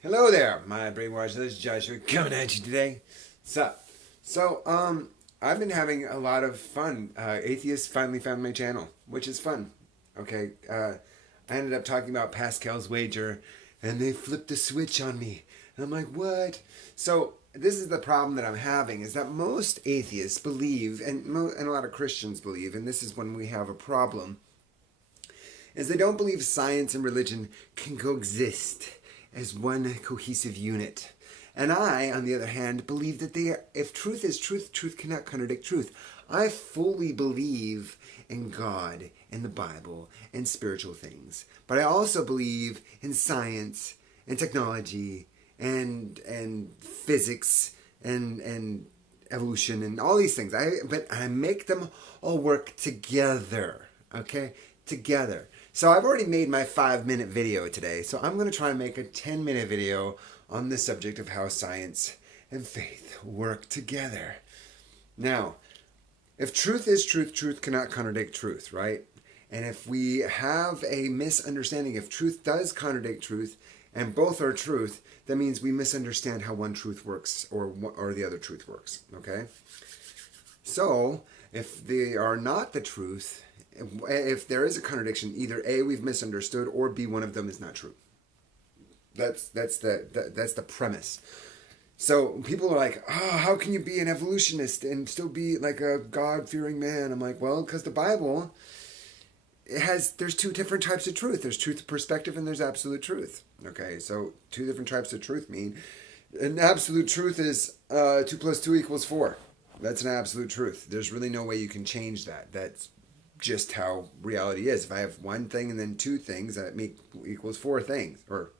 Hello there, my brainwashed. This is Joshua coming at you today. I've been having a lot of fun. Atheists finally found my channel, which is fun. Okay, I ended up talking about Pascal's wager, and they flipped the switch on me. And I'm like, what? So this is the problem that I'm having, is that most atheists believe, and a lot of Christians believe, and this is when we have a problem, is they don't believe science and religion can coexist as one cohesive unit. And I, on the other hand, believe that if truth is truth, truth cannot contradict truth. I fully believe in God, in the Bible, and spiritual things. But I also believe in science, and technology, and physics, and evolution, and all these things. But I make them all work together. Okay? Together. So I've already made my 5-minute video today, so I'm going to try and make a 10-minute video on the subject of how science and faith work together. Now, if truth is truth, truth cannot contradict truth, right? And if we have a misunderstanding, if truth does contradict truth, and both are truth, that means we misunderstand how one truth works or the other truth works, okay? So, if they are not the truth, if there is a contradiction, either A, we've misunderstood, or B, one of them is not true. That's the premise. So people are like, oh, how can you be an evolutionist and still be like a God-fearing man? I'm like, well, because the Bible, there's two different types of truth. There's truth perspective and there's absolute truth. Okay, so two different types of truth mean, an absolute truth is 2 + 2 = 4. That's an absolute truth. There's really no way you can change that. That's just how reality is. If I have one thing and then two things, that equals 4 things. Or,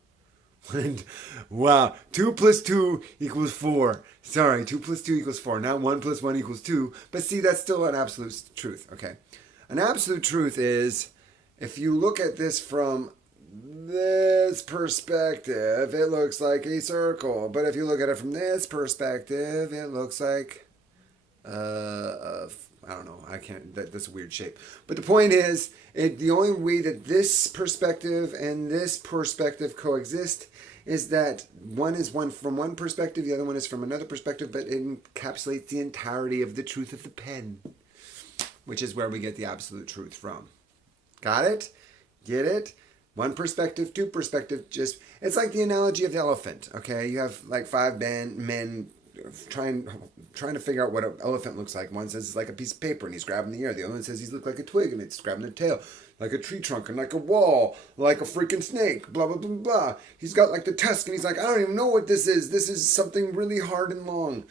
wow, 2 + 2 = 4. Sorry, 2 + 2 = 4. Not 1 + 1 = 2. But see, that's still an absolute truth. Okay, an absolute truth is, if you look at this from this perspective, it looks like a circle. But if you look at it from this perspective, it looks like I don't know. I can't. That's a weird shape. But the point is, the only way that this perspective and this perspective coexist is that one is one from one perspective, the other one is from another perspective, but it encapsulates the entirety of the truth of the pen, which is where we get the absolute truth from. Got it? Get it? One perspective, two perspective. It's like the analogy of the elephant. Okay, you have like 5 men trying to figure out what an elephant looks like. One says it's like a piece of paper and he's grabbing the air. The other one says he's look like a twig and it's grabbing the tail, like a tree trunk and like a wall, like a freaking snake, blah, blah, blah, blah. He's got like the tusk and he's like, I don't even know what this is. This is something really hard and long.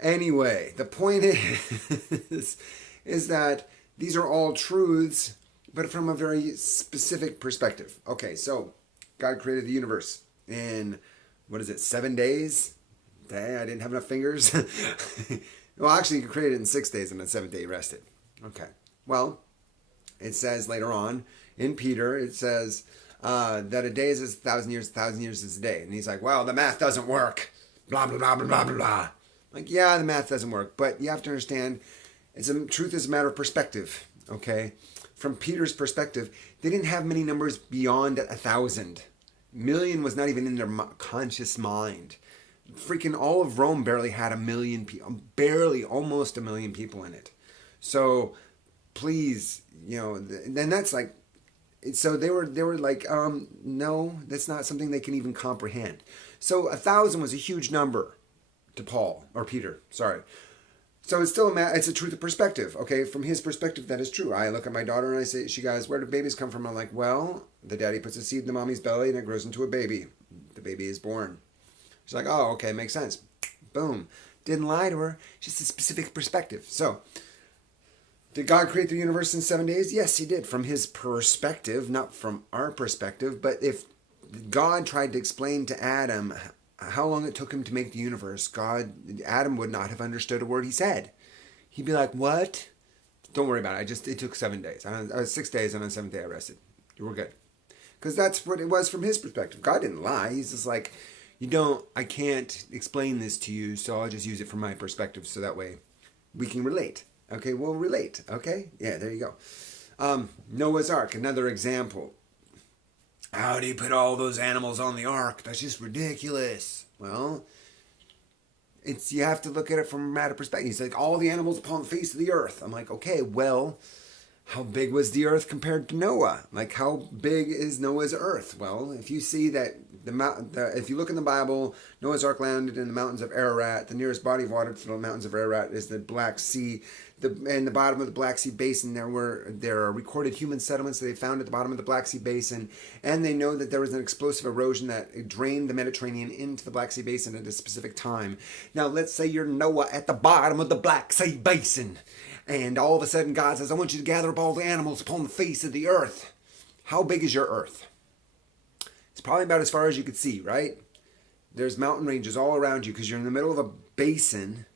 Anyway, the point is that these are all truths, but from a very specific perspective. Okay, so God created the universe in, 7 days? Dang, I didn't have enough fingers. Well, actually, you created it in 6 days, and on the 7th day, he rested. Okay. Well, it says later on in Peter, it says that a day is 1,000 years, 1,000 years is a day. And he's like, well, the math doesn't work. Blah, blah, blah, blah, blah, blah. Like, yeah, the math doesn't work. But you have to understand, truth is a matter of perspective, okay? From Peter's perspective, they didn't have many numbers beyond 1,000. Million was not even in their conscious mind. Freaking all of Rome barely had 1 million people, almost 1 million people in it. So please, then that's like, so they were like, no, that's not something they can even comprehend. So 1,000 was a huge number to Peter, sorry. So it's still it's a truth of perspective. Okay, from his perspective, that is true. I look at my daughter and I say, she goes, where do babies come from? I'm like, well, the daddy puts a seed in the mommy's belly and it grows into a baby. The baby is born. She's like, oh, okay, makes sense. Boom. Didn't lie to her. Just a specific perspective. So, did God create the universe in 7 days? Yes, he did. From his perspective, not from our perspective. But if God tried to explain to Adam how long it took him to make the universe, Adam would not have understood a word he said. He'd be like, what? Don't worry about it. It took 7 days. I was 6 days, and on the 7th day I rested. We're good. Because that's what it was from his perspective. God didn't lie. He's just like, I can't explain this to you, so I'll just use it from my perspective so that way we can relate. Okay, we'll relate. Okay? Yeah, there you go. Noah's Ark, another example. how do you put all those animals on the ark? That's just ridiculous. Well, you have to look at it from a matter perspective. He's like, all the animals upon the face of the earth. I'm like, okay, well, how big was the earth compared to Noah? Like, how big is Noah's earth? Well, if you see that if you look in the Bible, Noah's ark landed in the mountains of Ararat. The nearest body of water to the mountains of Ararat is the Black Sea. In the bottom of the Black Sea Basin, there are recorded human settlements that they found at the bottom of the Black Sea Basin, and they know that there was an explosive erosion that drained the Mediterranean into the Black Sea Basin at a specific time. Now, let's say you're Noah at the bottom of the Black Sea Basin, and all of a sudden God says, I want you to gather up all the animals upon the face of the earth. How big is your earth? It's probably about as far as you could see, right? There's mountain ranges all around you because you're in the middle of a basin,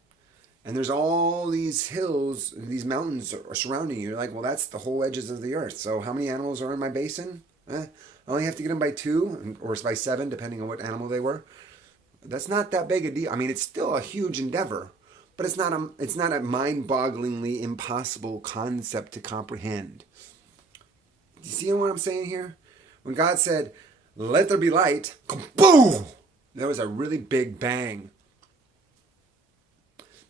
and there's all these hills, these mountains are surrounding you. You're like, well, that's the whole edges of the earth. So how many animals are in my basin? I only have to get them by 2 or by 7, depending on what animal they were. That's not that big a deal. I mean, it's still a huge endeavor, but it's not a mind-bogglingly impossible concept to comprehend. Do you see what I'm saying here? When God said, let there be light, boom! There was a really big bang.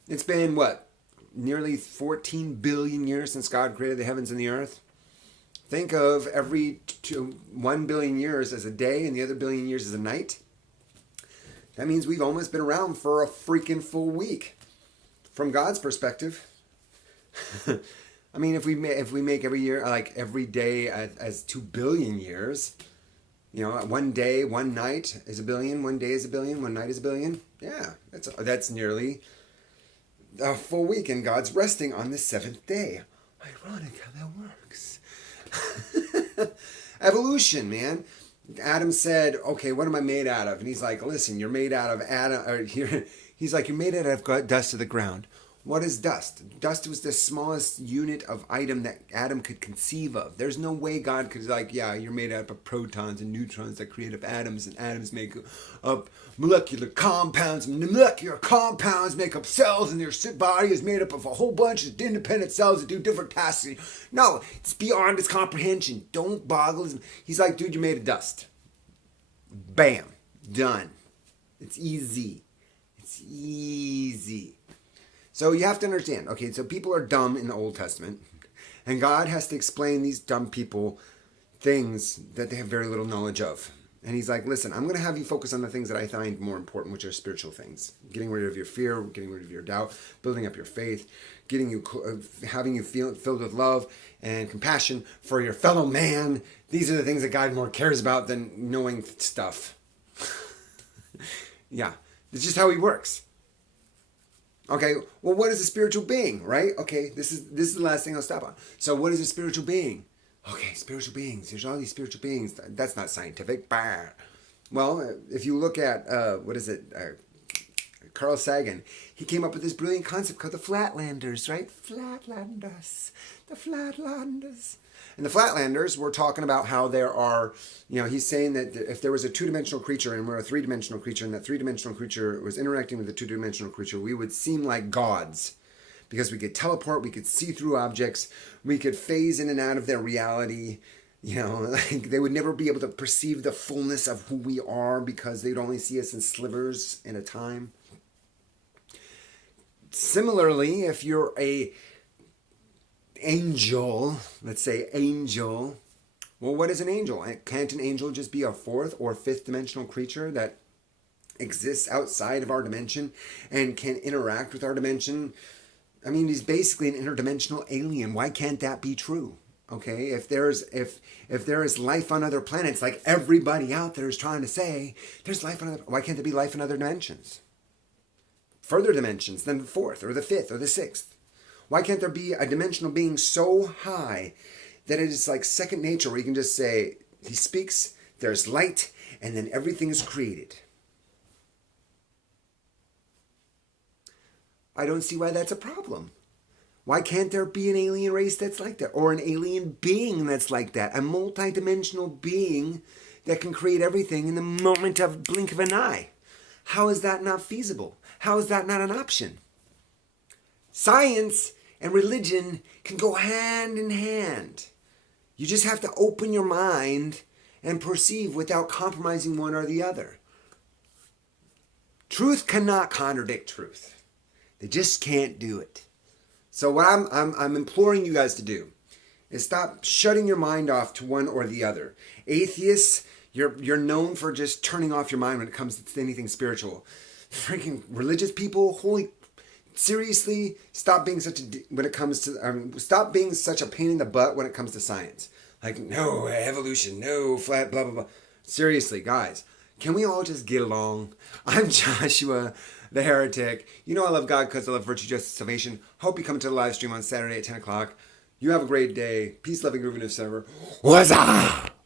It's been, nearly 14 billion years since God created the heavens and the earth? Think of every 1 billion years as a day and the other billion years as a night. That means we've almost been around for a freaking full week. From God's perspective. I mean, if we make every year, like every day as 2 billion years, 1 day, 1 night is a billion, 1 day is a billion, 1 night is a billion. Yeah, that's nearly a full week, and God's resting on the 7th day. Ironic how that works. Evolution, man. Adam said, okay, what am I made out of? And he's like, listen, you're made out of Adam. He's like, you're made out of dust of the ground. What is dust? Dust was the smallest unit of item that Adam could conceive of. There's no way God could you're made up of protons and neutrons that create up atoms, and atoms make up molecular compounds, and molecular compounds make up cells, and your body is made up of a whole bunch of independent cells that do different tasks. No, it's beyond his comprehension. Don't boggle his... He's like, dude, you're made of dust. Bam. Done. It's easy. It's easy. So you have to understand, okay, so people are dumb in the Old Testament, and God has to explain these dumb people things that they have very little knowledge of. And he's like, listen, I'm going to have you focus on the things that I find more important, which are spiritual things. Getting rid of your fear, getting rid of your doubt, building up your faith, having you feel filled with love and compassion for your fellow man. These are the things that God more cares about than knowing stuff. Yeah, it's just how he works. Okay, well, what is a spiritual being, right? Okay, this is the last thing I'll stop on. So what is a spiritual being? Okay, spiritual beings. There's all these spiritual beings. That's not scientific. Bah. Well, if you look at, Carl Sagan, he came up with this brilliant concept called the Flatlanders, right? Flatlanders. The Flatlanders. And the Flatlanders were talking about how there are, he's saying that if there was a 2-dimensional creature and we're a 3-dimensional creature, and that 3-dimensional creature was interacting with the 2-dimensional creature, we would seem like gods. Because we could teleport, we could see through objects, we could phase in and out of their reality. They would never be able to perceive the fullness of who we are because they'd only see us in slivers in a time. Similarly, if you're a angel, let's say angel, well, what is an angel? Can't an angel just be a 4th or 5th dimensional creature that exists outside of our dimension and can interact with our dimension? I mean, he's basically an interdimensional alien. Why can't that be true? Okay, if there is life on other planets, like everybody out there is trying to say, there's life on other, why can't there be life in other dimensions? Further dimensions than the 4th or the 5th or the 6th. Why can't there be a dimensional being so high that it is like second nature, where you can just say, he speaks, there's light, and then everything is created? I don't see why that's a problem. Why can't there be an alien race that's like that? Or an alien being that's like that? A multidimensional being that can create everything in the moment of blink of an eye. How is that not feasible? How is that not an option? Science and religion can go hand in hand. You just have to open your mind and perceive without compromising one or the other. Truth cannot contradict truth. They just can't do it. So what I'm imploring you guys to do is stop shutting your mind off to one or the other. Atheists, you're known for just turning off your mind when it comes to anything spiritual. Freaking religious people, seriously, stop being such a pain in the butt when it comes to science. Like, no, evolution, no, flat, blah, blah, blah. Seriously, guys, can we all just get along? I'm Joshua, the heretic. You know I love God because I love virtue, justice, salvation. Hope you come to the live stream on Saturday at 10 o'clock. You have a great day. Peace, loving, grooving, etc. What's up?